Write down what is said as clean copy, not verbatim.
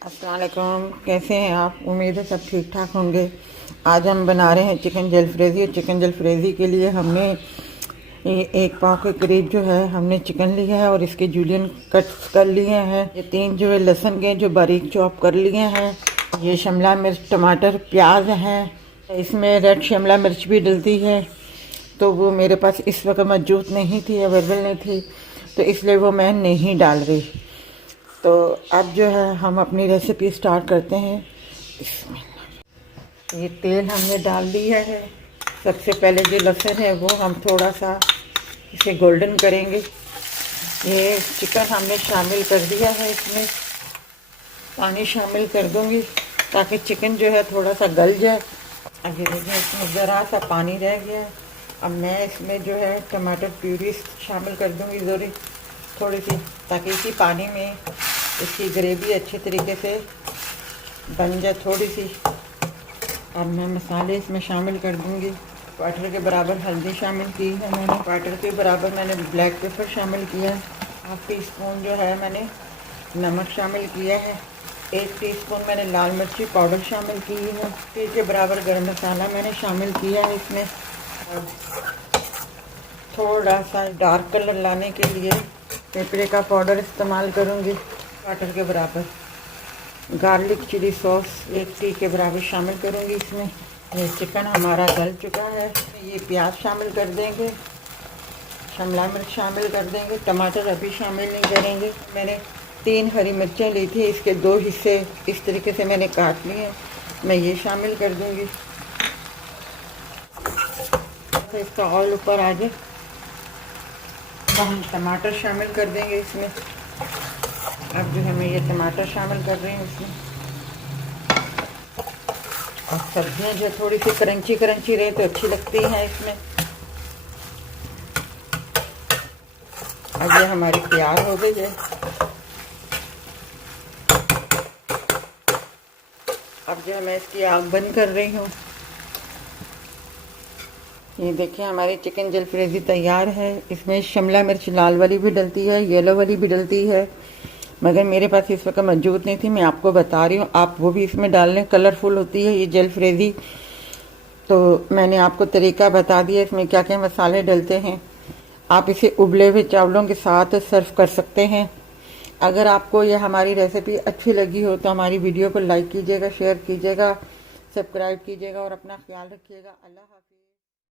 अस्सलाम वालेकुम। कैसे हैं आप? उम्मीद है सब ठीक ठाक होंगे। आज हम बना रहे हैं चिकन जलफ्रेज़ी। चिकन जलफ्रेज़ी के लिए हमने एक पाव के करीब जो है हमने चिकन लिया है और इसके जूलियन कट्स कर लिए हैं। ये 3 जो है लहसुन के जो बारीक चॉप कर लिए हैं। ये शिमला मिर्च, टमाटर, प्याज हैं। इसमें रेड शिमला मिर्च भी डलती है, तो वो मेरे पास इस वक्त मौजूद नहीं थी, अवेलेबल नहीं थी, तो इसलिए वो मैं नहीं डाल रही। तो अब जो है हम अपनी रेसिपी स्टार्ट करते हैं। इसमें ये तेल हमने डाल दिया है। सबसे पहले जो लहसुन है वो हम थोड़ा सा इसे गोल्डन करेंगे। ये चिकन हमने शामिल कर दिया है, इसमें पानी शामिल कर दूंगी ताकि चिकन जो है थोड़ा सा गल जाए। अब ये देखिए इसमें ज़रा सा पानी रह गया है। अब मैं इसमें जो है टमाटर प्यूरी शामिल कर दूंगी थोड़ी सी, ताकि इसी पानी में इसकी ग्रेवी अच्छे तरीके से बन जाए थोड़ी सी। अब मैं मसाले इसमें शामिल कर दूंगी। क्वार्टर के बराबर हल्दी शामिल की है मैंने, क्वार्टर के बराबर मैंने ब्लैक पेपर शामिल किया है, हाफ टी स्पून जो है मैंने नमक शामिल किया है, 1 टीस्पून मैंने लाल मिर्ची पाउडर शामिल की है, 1 के बराबर गरम मसाला मैंने शामिल किया है इसमें। और थोड़ा सा डार्क कलर लाने के लिए पेपरिका पाउडर इस्तेमाल करूँगी, क्वार्टर के बराबर। गार्लिक चिली सॉस 1 टी के बराबर शामिल करूँगी इसमें। ये चिकन हमारा गल चुका है। ये प्याज शामिल कर देंगे, शिमला मिर्च शामिल कर देंगे, टमाटर अभी शामिल नहीं करेंगे। मैंने 3 हरी मिर्चें ली थी, इसके 2 हिस्से इस तरीके से मैंने काट लिए, मैं ये शामिल कर दूँगी। तो इसका ऑयल ऊपर आ जाए तो हम टमाटर शामिल कर देंगे इसमें। अब जो है मैं ये टमाटर शामिल कर रही हूँ इसमें। और सब्जियाँ जो थोड़ी सी क्रंची क्रंची रहे तो अच्छी लगती हैं इसमें। अब ये हमारी तैयार हो गई है। अब जो है मैं इसकी आग बंद कर रही हूँ। ये देखिए हमारी चिकन जलफ्रेज़ी तैयार है। इसमें शिमला मिर्च लाल वाली भी डलती है, येलो वाली भी डलती है, मगर मेरे पास इस वक्त मौजूद नहीं थी, मैं आपको बता रही हूँ। आप वो भी इसमें डाल लें, कलरफुल होती है ये जलफ्रेज़ी। तो मैंने आपको तरीका बता दिया इसमें क्या क्या मसाले डलते हैं। आप इसे उबले हुए चावलों के साथ सर्व कर सकते हैं। अगर आपको ये हमारी रेसिपी अच्छी लगी हो तो हमारी वीडियो को लाइक कीजिएगा, शेयर कीजिएगा, सब्सक्राइब कीजिएगा और अपना ख्याल रखिएगा। अल्लाह हाफ़िज़।